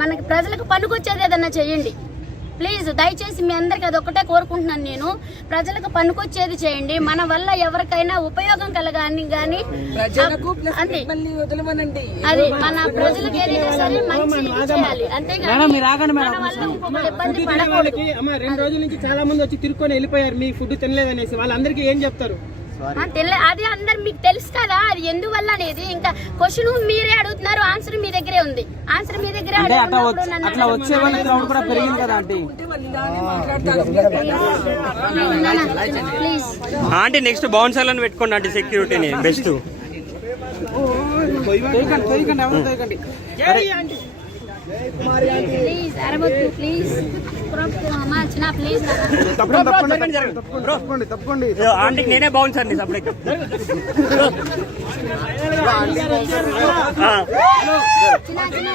మనకి ప్రజలకు పనికొచ్చేది ఏదన్నా చేయండి ప్లీజ్. దయచేసి మీ అందరికి అది ఒక్కటే కోరుకుంటున్నాను నేను. ప్రజలకు పనికొచ్చేది చేయండి. మన వల్ల ఎవరికైనా ఉపయోగం కలగాని గాని అంతే. అది మన ప్రజలకు ఏదైనా సరే మంచి చేయాలి అంతేగాని మన వల్ల ఇంకొకరు ఇబ్బంది పడకూడదు. 2 రోజుల నుంచి చాలా మంది వచ్చి తిరుక్కొని వెళ్ళిపోయారు మీ ఫుడ్ తినలేదనేసి. వాళ్ళందరికీ ఏం చెప్తారు? అది అందరు మీకు తెలుసు కదా అది ఎందువల్ల అనేది. ఇంకా క్వశ్చన్ మీరే అడుగుతున్నారు, ఆన్సర్ మీ దగ్గరే ఉంది. ఆన్సర్ మీ దగ్గరే ప్లీజ్. ఆంటీ నెక్స్ట్ బౌన్సర్లను పెట్టుకోండి ఆంటీ, సెక్యూరిటీని బెస్ట్. Please అరవద్దు please. తప్పకుండా ఆంటీకి నేనే బౌన్సర్ని సపరేట్. చిన్న చిన్న